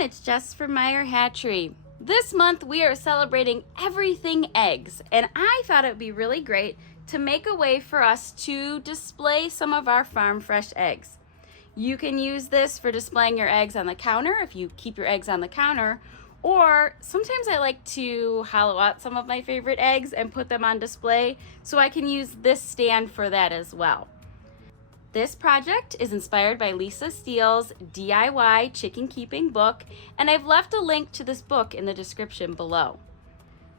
everyone, it's Jess from Meyer Hatchery. This month we are celebrating everything eggs, and I thought it would be really great to make a way for us to display some of our farm fresh eggs. You can use this for displaying your eggs on the counter if you keep your eggs on the counter, or sometimes I like to hollow out some of my favorite eggs and put them on display, so I can use this stand for that as well. This project is inspired by Lisa Steele's DIY chicken keeping book, and I've left a link to this book in the description below.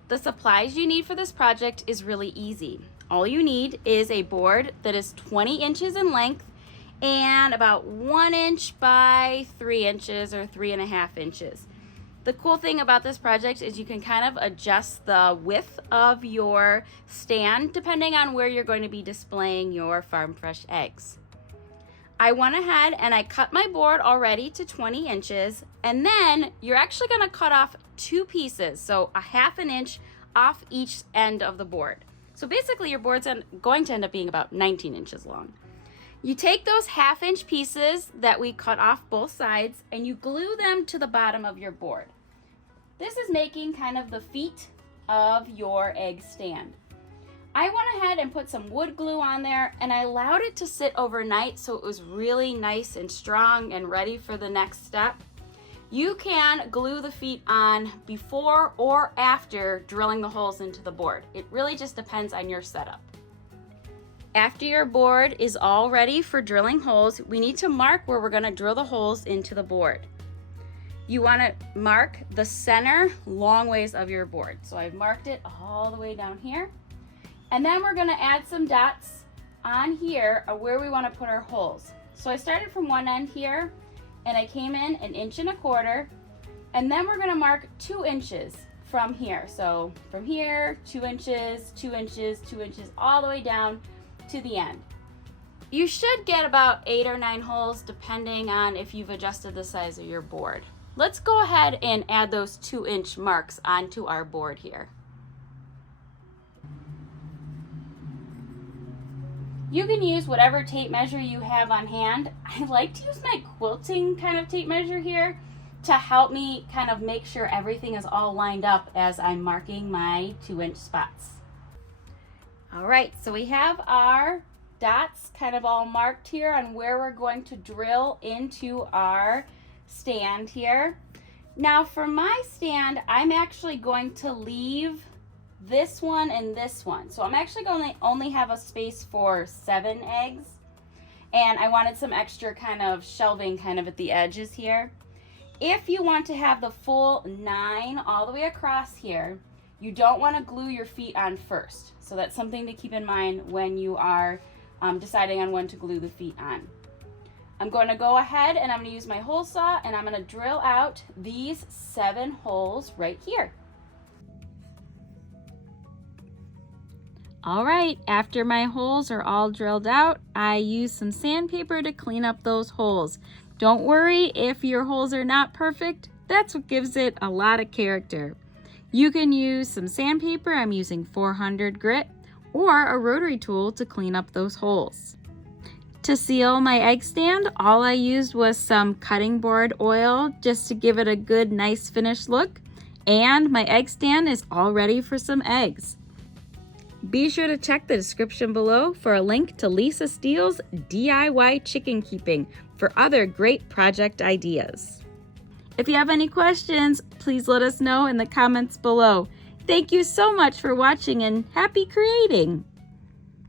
The supplies you need for this project is really easy. All you need is a board that is 20 inches in length and about 1 inch by 3 inches or 3.5 inches. The cool thing about this project is you can kind of adjust the width of your stand depending on where you're going to be displaying your farm fresh eggs. I went ahead and I cut my board already to 20 inches, and then you're actually going to cut off 2 pieces, so a 1/2 inch off each end of the board. So basically your board's going to end up being about 19 inches long. You take those 1/2 inch pieces that we cut off both sides and you glue them to the bottom of your board. This is making kind of the feet of your egg stand. I went ahead and put some wood glue on there, and I allowed it to sit overnight so it was really nice and strong and ready for the next step. You can glue the feet on before or after drilling the holes into the board. It really just depends on your setup. After your board is all ready for drilling holes, we need to mark where we're going to drill the holes into the board. You want to mark the center long ways of your board. So I've marked it all the way down here. And then we're going to add some dots on here where we want to put our holes. So I started from one end here and I came in 1.25 inches, and then we're going to mark 2 inches from here. So from here, 2 inches, 2 inches, 2 inches, all the way down to the end. You should get about 8 or 9 holes depending on if you've adjusted the size of your board. Let's go ahead and add those 2-inch marks onto our board here. You can use whatever tape measure you have on hand. I like to use my quilting kind of tape measure here to help me kind of make sure everything is all lined up as I'm marking my 2-inch spots. All right, so we have our dots kind of all marked here on where we're going to drill into our stand here. Now for my stand, I'm actually going to leave this one and this one. So I'm actually going to only have a space for 7 eggs, and I wanted some extra kind of shelving kind of at the edges here. If you want to have the full 9 all the way across here, you don't want to glue your feet on first. So that's something to keep in mind when you are deciding on when to glue the feet on. I'm going to go ahead and I'm going to use my hole saw and I'm going to drill out these 7 holes right here. All right, after my holes are all drilled out, I use some sandpaper to clean up those holes. Don't worry if your holes are not perfect. That's what gives it a lot of character. You can use some sandpaper, I'm using 400 grit, or a rotary tool to clean up those holes. To seal my egg stand, all I used was some cutting board oil just to give it a good, nice finished look. And my egg stand is all ready for some eggs. Be sure to check the description below for a link to Lisa Steele's DIY chicken keeping for other great project ideas. If you have any questions, please let us know in the comments below. Thank you so much for watching and happy creating!